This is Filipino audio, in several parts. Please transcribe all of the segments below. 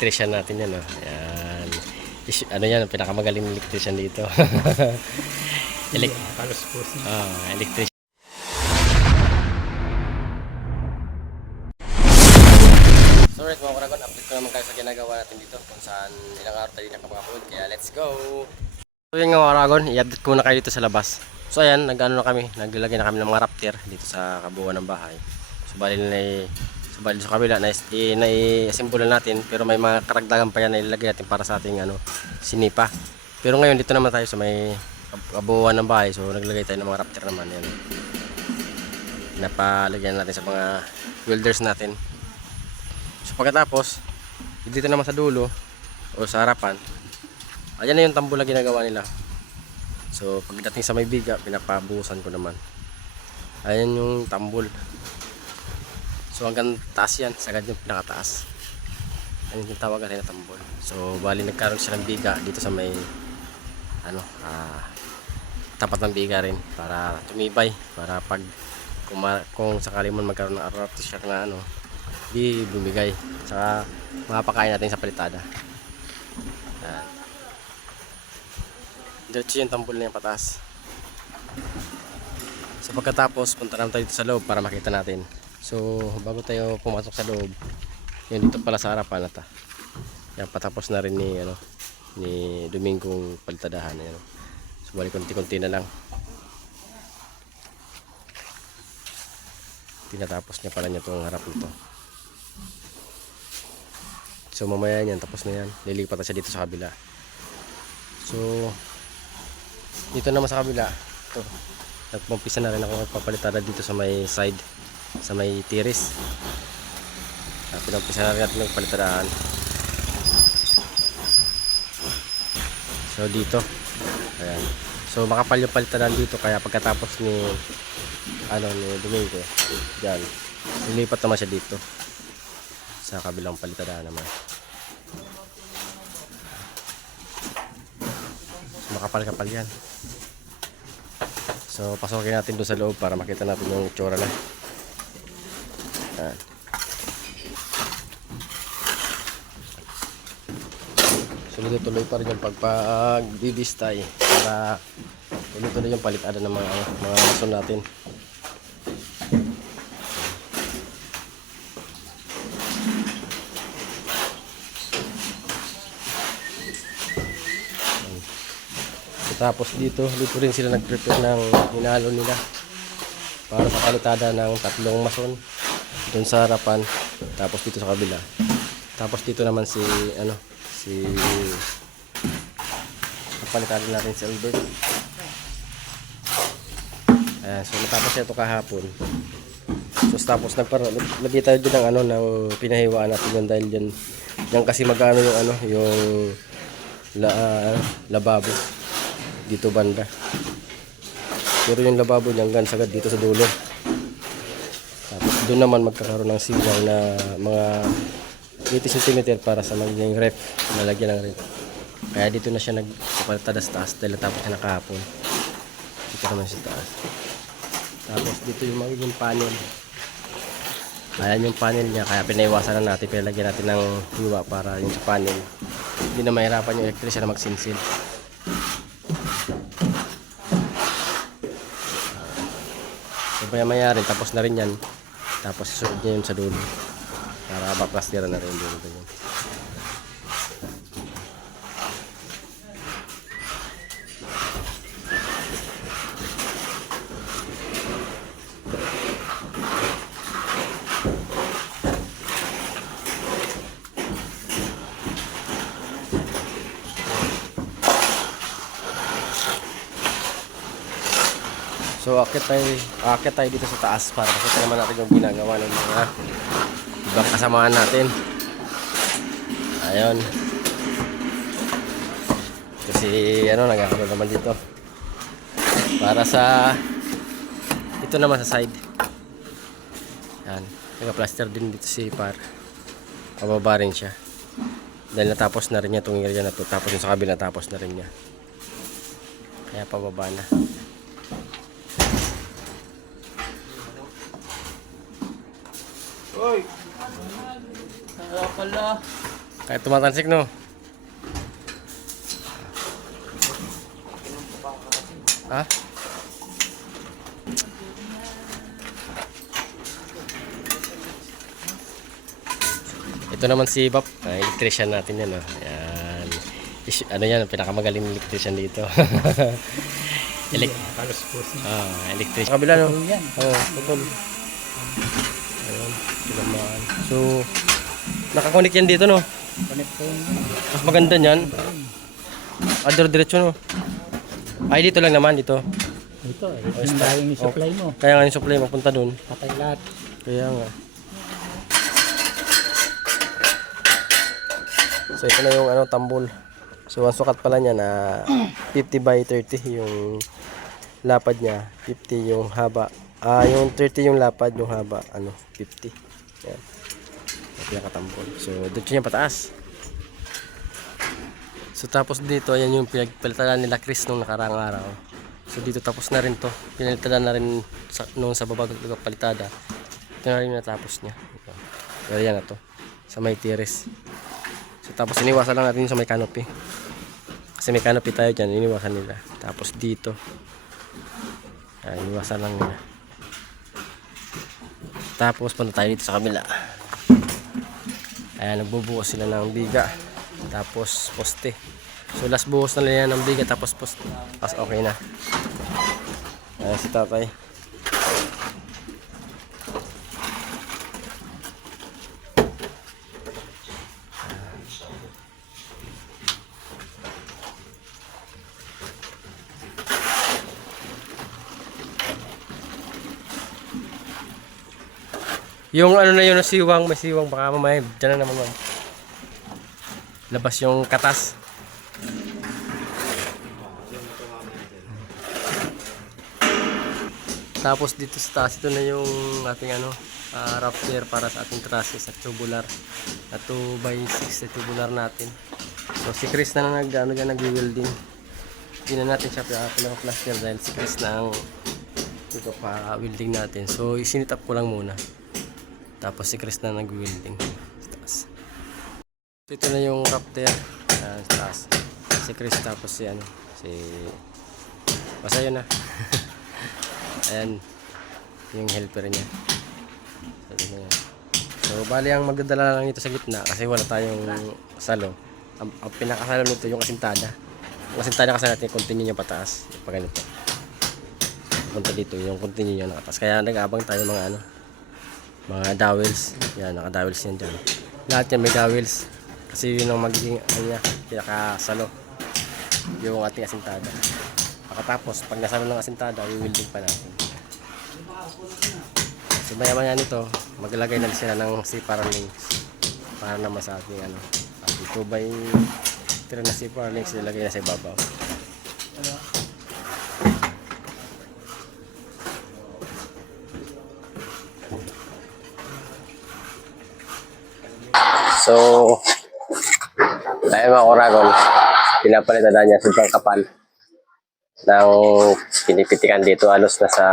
electrician natin yan, oh. Ayan. Ano yan, pinakamagaling electrician dito. Electrician. So right mga Kuragon, update ko naman kayo sa ginagawa natin dito kung saan ilang araw tayo nakapag-upload. Kaya let's go! So yun nga mga Kuragon, i-update ko na kayo dito sa labas. So ayan, nag-ano na kami, naglalagay na kami ng mga raptor dito sa kabuuan ng bahay. So bali sa kabila na-assemble natin, pero may mga karagdagan pa yan na ilalagay natin para sa ating sinipa. Pero ngayon dito naman tayo sa may kabuuan ng bahay, so naglagay tayo ng mga raptor naman yan. Napalagyan natin sa mga welders natin. So pagkatapos, dito naman sa dulo o sa harapan, ayan na yung tambol na ginagawa nila. So pagdating sa may biga, pinapabuhusan ko naman. Ayan yung tambol. So hanggang taas yan, sagad yung pinakataas. Ayan yung tawag natin na tambol. So bali nagkaroon siya ng biga dito sa may tapat ng biga rin para tumibay, para pag kung sakali mo magkaroon ng artificial na di bumigay. Saka mapakain natin sa palitada. Ayan. Diretso yung tambol na yung pataas. So pagkatapos punta naman tayo dito sa loob para makita natin. So bago tayo pumasok sa loob, yun dito pala sa harapan nata. Yan, patapos na rin ni Domingong palitadahan. Ayan. So balik konti-konti na lang. Tinatapos niya pala niya itong harap nito. So mamaya yan, tapos na yan. Lilipat na siya dito sa kabila. So dito naman sa kabila, ito, nagpumpisa na rin ako magpapalitada dito sa may side, sa may tiris. Pinumpisa na rin natin magpalitadaan. So dito, ayan. So makapal yung palitadaan dito, kaya pagkatapos ni Domingo, dyan, lilipat naman siya dito sa kabilang palitadaan naman. So, makapal-kapal yan. So pasokin natin doon sa loob para makita natin yung tsura na. Ayan. So tuloy pa rin yung pagpag-bibistay para tuloy yung palitada ng mga mason natin. Tapos dito rin sila nag-prepare ng hinalo nila para sa palitada ng 3 mason doon sa harapan, tapos dito sa kabila, tapos dito naman si palitada natin si Albert. Ayan, so natapos ito kahapon. So tapos naglagay tayo dyan ng pinahiwaan natin yun, dahil dyan kasi magano yung lababo dito banda, pero yung lababo niya hanggang sagad dito sa dulo. Tapos doon naman magkakaroon ng siwang na mga 80 cm para sa magiging ref, nalagyan ng ref. Kaya dito na siya nagpapalitada sa taas dahil natapos niya na kahapon. Dito naman sa taas. Tapos dito yung magiging panel. Ayan yung panel niya, kaya pinaiwasan na natin, pinalagyan natin ng hiwa para yung sa panel hindi na mahirapan yung electrician na magsinsil. So maya rin, tapos na rin yan. Tapos susunod niya yun sa dulo para baplastira na rin dulo yun. So akit tayo dito sa taas para makita naman natin yung ginagawa ng mga ibang kasamaan natin. Ayun. Kasi nagkakaroon naman dito. Para sa ito naman sa side. Yan. Naka-plaster din dito si Par. Pababa rin siya. Dahil natapos na rin niya itong area na to. Tapos yung sa kabila natapos na rin niya. Kaya pababa na. Oy! Kaya pala. Kahit tumatansik, no? Ha? Ito naman si Bap, electrician natin yan, no? Ayan. Ano yan, pinakamagaling electrician dito. Electrician. Kabila, no? Oo, putol. Ayan, tinamaan. So, nakakonik yan dito, no? Mas maganda niyan. Diretso, no? Ay, dito lang naman, dito. Ito, yung dahil yung supply mo. Kaya nga yung supply mapunta dun. Patay lahat. Kaya nga. So ito na yung ano, tambol. So ang sukat pala niya na 50 by 30 yung lapad niya, 50 yung haba. Yung 30 yung lapad, yung haba, ano, 50. Yan. Yung pinakatambol. So dito niya pataas. So tapos dito, ayan yung pinagpalitan nila Chris nung nakaraang araw. So dito tapos na rin to. Pinalitan na rin nung sa baba palitada. Ito na rin natapos niya. Pero yan na to. Sa may tiris. So tapos iniwasan lang natin sa may canopy. Kasi may canopy tayo dyan. Iniwasan nila. Tapos dito. Iniwasan lang nila. Tapos punta tayo dito sa kabila. Ayan, nagbubuhos sila ng biga. Tapos poste. So last buhos na nila ng biga. Tapos poste. Tapos okay na. Ayan si tatay. Yung ano na yun na siwang, may siwang, baka mamaya dyan na naman man. Labas yung katas. Tapos dito sa taas, ito na yung ating ano, rafter para sa ating trusses at tubular. At 2x6 na tubular natin. So si Chris na ano dyan, nag-welding. Hindi na natin siya pinaka-plaster dahil si Chris na ang dito pa welding natin. So isinit up ko lang muna. Tapos si Chris na nag-welding sa taas. So ito na yung rafter sa taas. Si Chris tapos si ano, si basta yun na. Ayan yung helper niya. So, ito na yan. So bali ang magdadala lang ito sa gitna kasi wala tayong salo. Ang pinakasalo nito yung asintada. Yung asintada kasi natin continue niya pataas. Pag ganito. Punta dito yung continue niya nakataas. Kaya nag-aabang tayo mga ano, mga dowels. Yan, naka-dowels yan dyan. Lahat yan may dowels. Kasi yun ang magiging ano niya, pinakasalo. Yung ating asintada. Pagkatapos, pag nasalo ng asintada, i-welding pa natin. So maya-maya nito, maglagay na sila ng C-para links. Para naman sa ating ano, ating 2x3 na C-para links, nilagay na sa ibabaw. So, dahil mga Oragon, pinapalitan na niya sobrang kapal ng pinipitikan dito. Halos na sa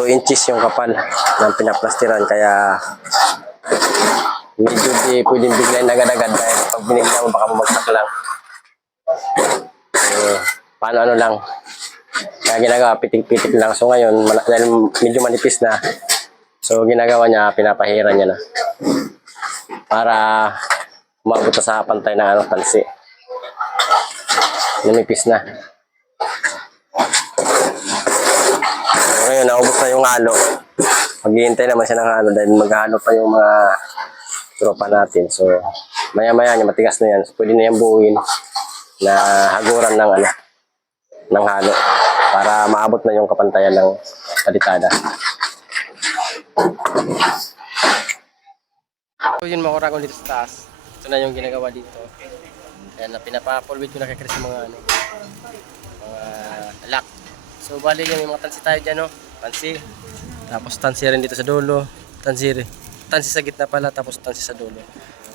2 inches yung kapal ng pinaplastiran. Kaya medyo di pwedeng biglayin agad-agad dahil pag binigla mo baka bumagsak lang. So, paano ano lang. Kaya ginagawa, pitik-pitik lang. So ngayon, dahil medyo manipis na, so ginagawa niya, pinapahira niya na para umabot sa pantay ng ano, talsi. Lumipis na. So, ngayon, naubos na yung halo. Maghihintay naman siya ng halo dahil maghalo pa yung mga tropa natin. So, maya-maya niya, matigas na yan. So, pwede na yan buuin na haguran ng ano, ng halo para maabot na yung kapantayan ng palitada. So yun mga Oragon dito sa taas. Ito na yung ginagawa dito. Ayan na pinapa-pulwid ko na kay Chris yung mga ano, mga lock. So bali yung mga tansi tayo dyan, no? Tansi. Tapos tansi rin dito sa dulo. Tansi sa gitna pala, tapos tansi sa dulo.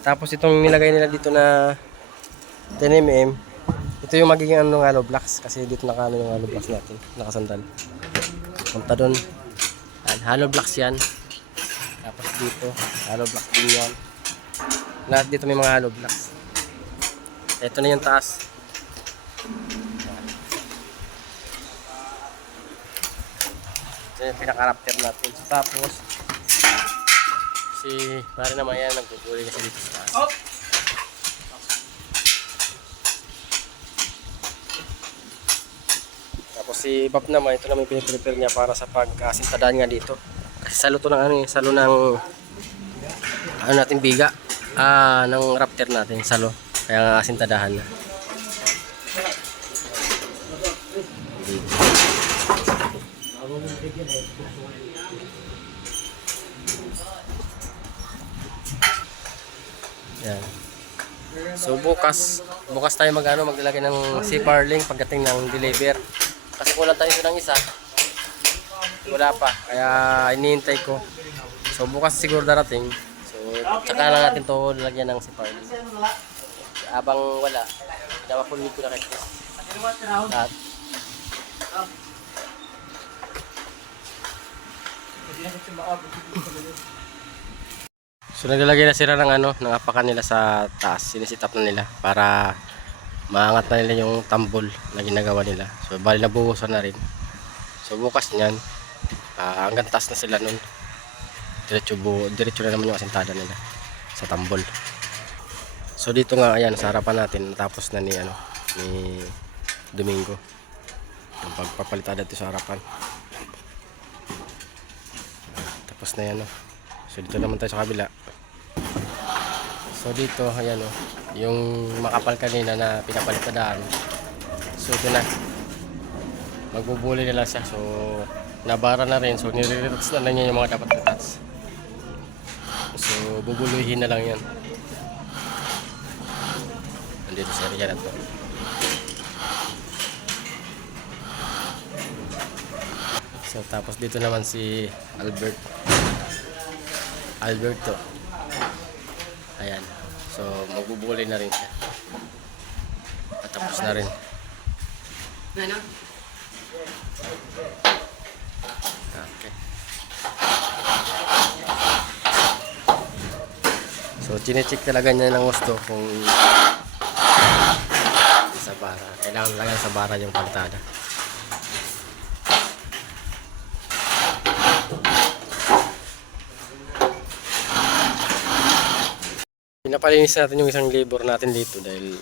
Tapos itong nilagay nila dito na 10mm. Ito yung magiging ano ng hollow blocks kasi dito naka ano yung hollow blocks natin, nakasandal. Punta doon. Hollow blocks yan. Tapos dito, hollow blocks din yan. Lahat dito may mga hollow blocks. Ito na yung taas. Ito yung pinaka-rafter natin. So, tapos si pare naman yan nagbubuli kasi dito sa taas. Tapos si Bob naman, ito naman yung piniprepare niya para sa pagkasintadaan nga dito. Kasi salo to ng ano, salo ng ano natin biga. Ng rafter natin, salo. Kaya nga asintadahan na. Yan. So bukas tayo maglalagay ng C-Parling pagdating ng deliver. Kasi kulang tayo ng isa. Wala pa. Kaya iniintay ko. So bukas siguro darating. So tsaka lang natin to lagyan ng C-Parling. Abang wala. Dapat po ko na kay Chris. At so naglalagay na sila ng ano, ng apakan nila sa taas. Sinisit up na nila para maangat na nila yung tambol na ginagawa nila. So bali nabuhusan na rin. So bukas niyan, hanggang taas na sila nun. Diretso na naman yung asintada nila sa tambol. So dito nga ayan sa harapan natin natapos na ni Domingo. Yung pagpapalitada dito sa harapan. Tapos na yan, no? So dito naman tayo sa kabila. So dito ayan, oh, yung makapal kanina na pinapalitadaan. So ito na. Magbubuli na lang siya. So nabara na rin. So nire-retats na lang niya yung mga dapat retats. So bubuluhin na lang yan. Nandito sa area na to. So tapos dito naman si Alberto. Ayan. So magbubuli na rin siya. At tapos na rin. Okay. So chinecheck talaga niya ng gusto kung sa bara. Kailangan lang sa bara yung palitada. Pinapalinis natin yung isang labor natin dito dahil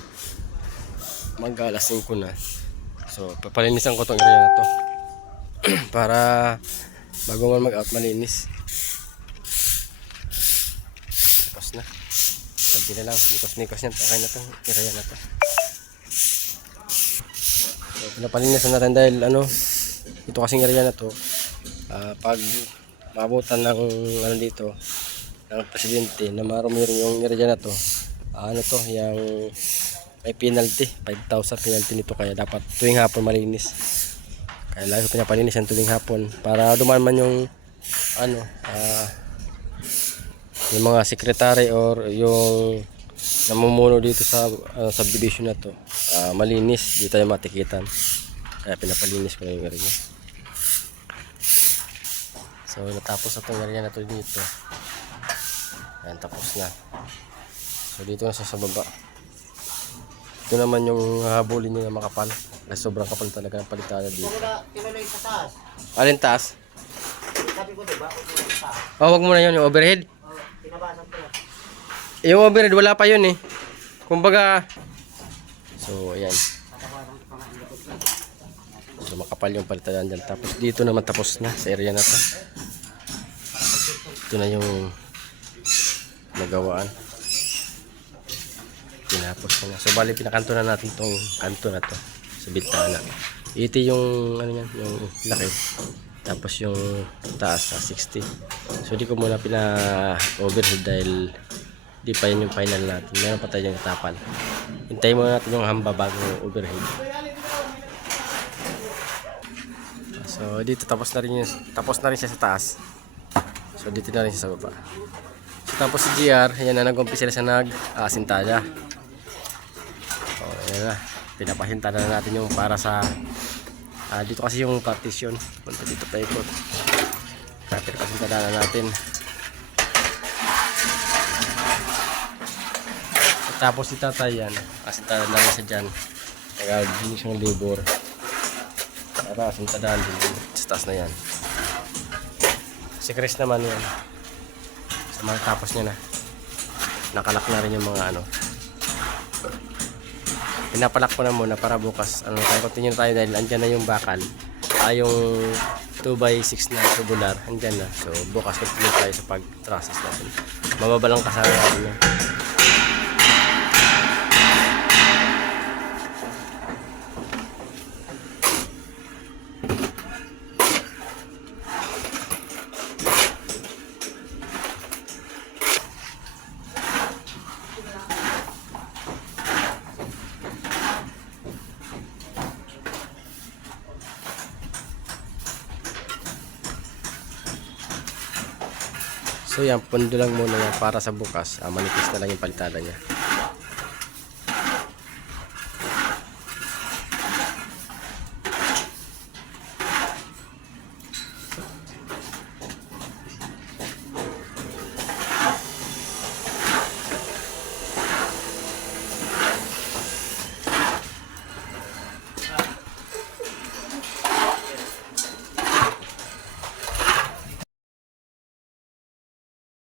mag-alas 5 na. So papalinisan ko tong area na to para bago man mag-out malinis. Tapos na. Kunti na lang, nikos yan. Okay na tong area na to. So pinapalinisan natin dahil ito kasing area na to, pag maabutan ng dito ng presidente na marumi yung area na to, yung may penalty, 5,000 penalty nito, kaya dapat tuwing hapon malinis. Kaya lagi pinapalinis yan tuwing hapon para dumaan man yung yung mga secretary or yung namumuno dito sa subdivision na to, malinis, di tayo matikitan. Kaya pinapalinis ko na yung area. So natapos na itong area na to dito. Ayan, tapos na. So dito na siya sa baba. Ito naman yung habulin nyo na makapal. Kasi sobrang kapal talaga ng palitada dito. Alin taas? Sabi ko diba, Wag muna yun, yung overhead. pinabasan ko yan. Yung overhead wala pa yun eh. Kumbaga, so ayan. So makapal yung palitada dyan. Tapos dito naman tapos na sa area na to. Ito na yung nagawaan. Tinapos na nga. So bali pinakanto na natin tong kanto na to sa bintana. Ito yung yung laki. Tapos yung taas sa 60. So di ko muna overhead dahil di pa yun yung final natin. Meron pa tayong tapal. Hintayin muna natin yung hamba bago overhead. So dito tapos na rin siya sa taas. So dito na rin siya sa baba. So, tapos si GR, ayan na, nag-umpisa sa nag-asintada. So ayan na, pinapasintada na natin yung para sa dito kasi yung partition. Punta dito pa ikot. Kaya pinapasintada na natin. Tapos itatay yan. Kasi tadaan lang siya dyan. Kaya hindi siyang labor. Para tadaan din. Sa taas na yan. Si Chris naman yan. Sa mga tapos niya na. Nakalak na rin yung mga ano. Pinapalak ko na muna para bukas. Ano tayo, continue na tayo dahil andyan na yung bakal. Yung 2x6 na tubular. Andyan na. So bukas continue tayo sa pag-process natin. Mababa lang kasama natin na. So yan, pundo lang muna yan para sa bukas. Manipis na lang yung palitada niya.